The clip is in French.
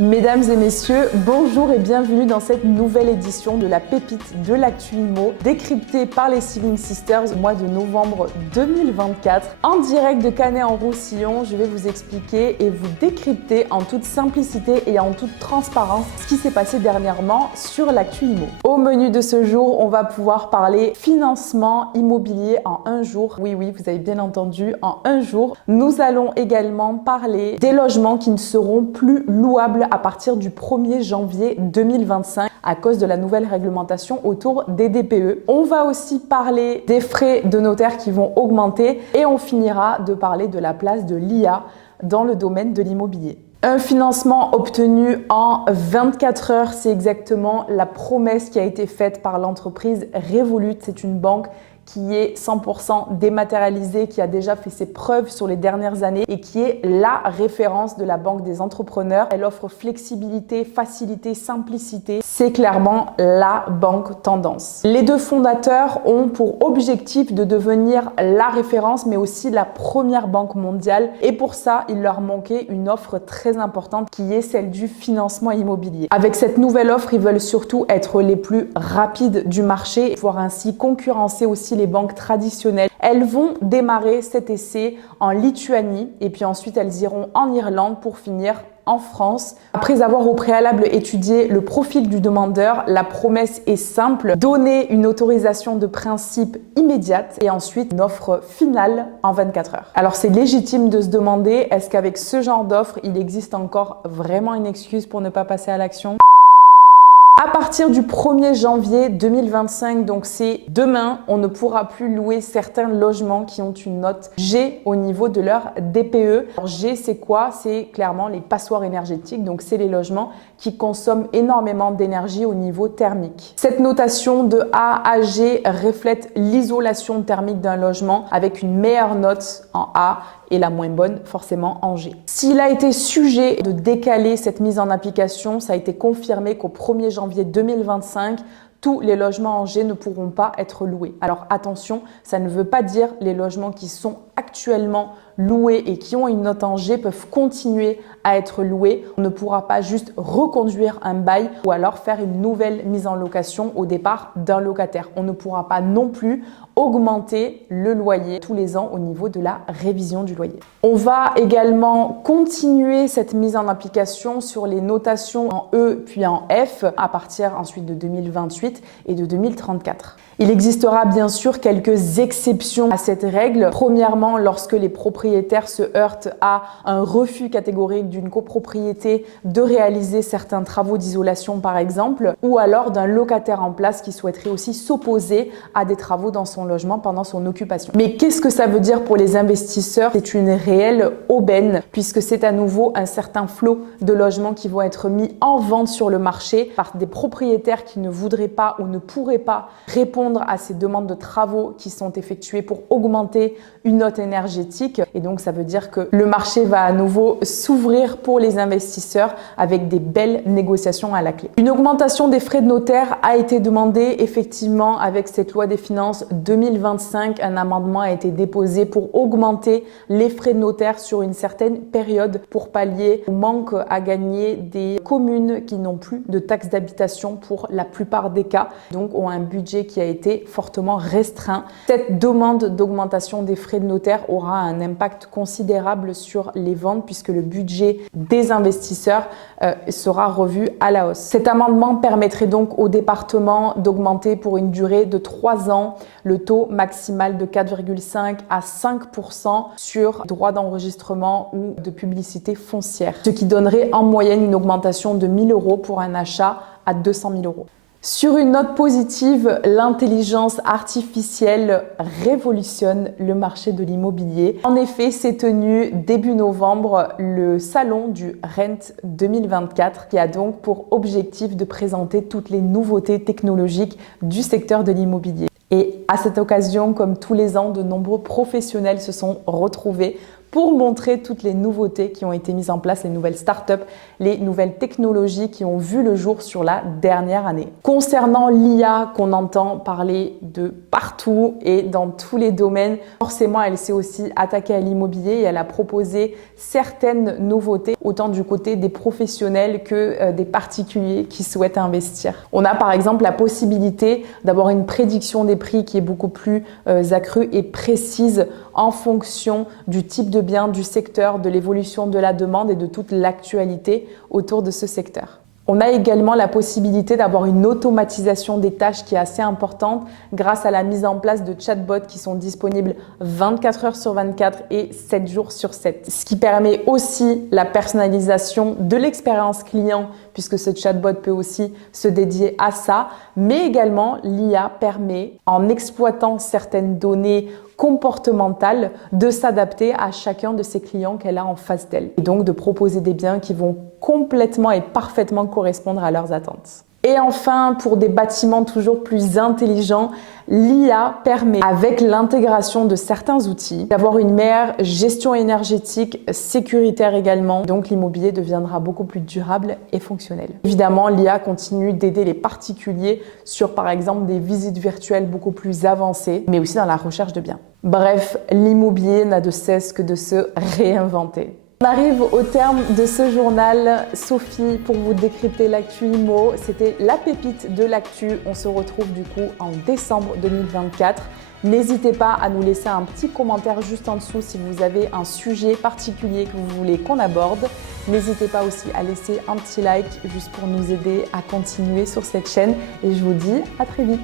Mesdames et messieurs, bonjour et bienvenue dans cette nouvelle édition de la pépite de l'actu IMO, décryptée par les Sealing Sisters au mois de novembre 2024. En direct de Canet-en-Roussillon, je vais vous expliquer et vous décrypter en toute simplicité et en toute transparence ce qui s'est passé dernièrement sur l'actu IMO. Au menu de ce jour, on va pouvoir parler financement immobilier en un jour. Oui, vous avez bien entendu, en un jour. Nous allons également parler des logements qui ne seront plus louables à partir du 1er janvier 2025 à cause de la nouvelle réglementation autour des DPE. On va aussi parler des frais de notaire qui vont augmenter et on finira de parler de la place de l'IA dans le domaine de l'immobilier. Un financement obtenu en 24 heures, c'est exactement la promesse qui a été faite par l'entreprise Revolut. C'est une banque qui est 100% dématérialisée, qui a déjà fait ses preuves sur les dernières années et qui est la référence de la banque des entrepreneurs. Elle offre flexibilité, facilité, simplicité. C'est clairement la banque tendance. Les deux fondateurs ont pour objectif de devenir la référence, mais aussi la première banque mondiale. Et pour ça, il leur manquait une offre très importante qui est celle du financement immobilier. Avec cette nouvelle offre, ils veulent surtout être les plus rapides du marché et pouvoir ainsi concurrencer aussi les banques traditionnelles. Elles vont démarrer cet essai en Lituanie et puis ensuite elles iront en Irlande pour finir en France. Après avoir au préalable étudié le profil du demandeur, la promesse est simple, donner une autorisation de principe immédiate et ensuite une offre finale en 24 heures. Alors c'est légitime de se demander, est-ce qu'avec ce genre d'offre, il existe encore vraiment une excuse pour ne pas passer à l'action ? À partir du 1er janvier 2025, donc c'est demain, on ne pourra plus louer certains logements qui ont une note G au niveau de leur DPE. Alors G, c'est quoi? C'est clairement les passoires énergétiques, donc c'est les logements qui consomment énormément d'énergie au niveau thermique. Cette notation de A à G reflète l'isolation thermique d'un logement avec une meilleure note en A et la moins bonne forcément en G. S'il a été sujet de décaler cette mise en application, ça a été confirmé qu'au 1er janvier 2025, tous les logements en G ne pourront pas être loués. Alors attention, ça ne veut pas dire les logements qui sont actuellement loués et qui ont une note en G peuvent continuer à être loués. On ne pourra pas juste reconduire un bail ou alors faire une nouvelle mise en location au départ d'un locataire. On ne pourra pas non plus augmenter le loyer tous les ans au niveau de la révision du loyer. On va également continuer cette mise en application sur les notations en E puis en F à partir ensuite de 2028 et de 2034. Il existera bien sûr quelques exceptions à cette règle. Premièrement, lorsque les propriétaires se heurtent à un refus catégorique d'une copropriété de réaliser certains travaux d'isolation par exemple, ou alors d'un locataire en place qui souhaiterait aussi s'opposer à des travaux dans son logement pendant son occupation. Mais qu'est-ce que ça veut dire pour les investisseurs? C'est une réelle aubaine puisque c'est à nouveau un certain flot de logements qui vont être mis en vente sur le marché par des propriétaires qui ne voudraient pas ou ne pourraient pas répondre à ces demandes de travaux qui sont effectuées pour augmenter une note énergétique. Et donc, ça veut dire que le marché va à nouveau s'ouvrir pour les investisseurs avec des belles négociations à la clé. Une augmentation des frais de notaire a été demandée effectivement avec cette loi des finances 2025. Un amendement a été déposé pour augmenter les frais de notaire sur une certaine période pour pallier au manque à gagner des communes qui n'ont plus de taxes d'habitation pour la plupart des cas, donc ont un budget qui a été fortement restreint. Cette demande d'augmentation des frais de notaire aura un impact considérable sur les ventes puisque le budget des investisseurs sera revu à la hausse. Cet amendement permettrait donc au département d'augmenter pour une durée de 3 ans le taux maximal de 4,5 à 5% sur droits d'enregistrement ou de publicité foncière, ce qui donnerait en moyenne une augmentation de 1 000 € pour un achat à 200 000 €. Sur une note positive, l'intelligence artificielle révolutionne le marché de l'immobilier. En effet, s'est tenu début novembre le salon du Rent 2024 qui a donc pour objectif de présenter toutes les nouveautés technologiques du secteur de l'immobilier. Et à cette occasion, comme tous les ans, de nombreux professionnels se sont retrouvés pour montrer toutes les nouveautés qui ont été mises en place, les nouvelles startups, les nouvelles technologies qui ont vu le jour sur la dernière année. Concernant l'IA qu'on entend parler de partout et dans tous les domaines, forcément elle s'est aussi attaquée à l'immobilier et elle a proposé certaines nouveautés, autant du côté des professionnels que des particuliers qui souhaitent investir. On a par exemple la possibilité d'avoir une prédiction des prix qui est beaucoup plus accrue et précise en fonction du type de bien, du secteur, de l'évolution de la demande et de toute l'actualité autour de ce secteur. On a également la possibilité d'avoir une automatisation des tâches qui est assez importante grâce à la mise en place de chatbots qui sont disponibles 24 heures sur 24 et 7 jours sur 7. Ce qui permet aussi la personnalisation de l'expérience client puisque ce chatbot peut aussi se dédier à ça, mais également l'IA permet, en exploitant certaines données comportementale de s'adapter à chacun de ses clients qu'elle a en face d'elle et donc de proposer des biens qui vont complètement et parfaitement correspondre à leurs attentes. Et enfin, pour des bâtiments toujours plus intelligents, l'IA permet, avec l'intégration de certains outils, d'avoir une meilleure gestion énergétique, sécuritaire également. Donc l'immobilier deviendra beaucoup plus durable et fonctionnel. Évidemment, l'IA continue d'aider les particuliers sur, par exemple, des visites virtuelles beaucoup plus avancées, mais aussi dans la recherche de biens. Bref, l'immobilier n'a de cesse que de se réinventer. On arrive au terme de ce journal. Sophie pour vous décrypter l'actu IMO. C'était la pépite de l'actu. On se retrouve du coup en décembre 2024. N'hésitez pas à nous laisser un petit commentaire juste en dessous si vous avez un sujet particulier que vous voulez qu'on aborde. N'hésitez pas aussi à laisser un petit like juste pour nous aider à continuer sur cette chaîne. Et je vous dis à très vite.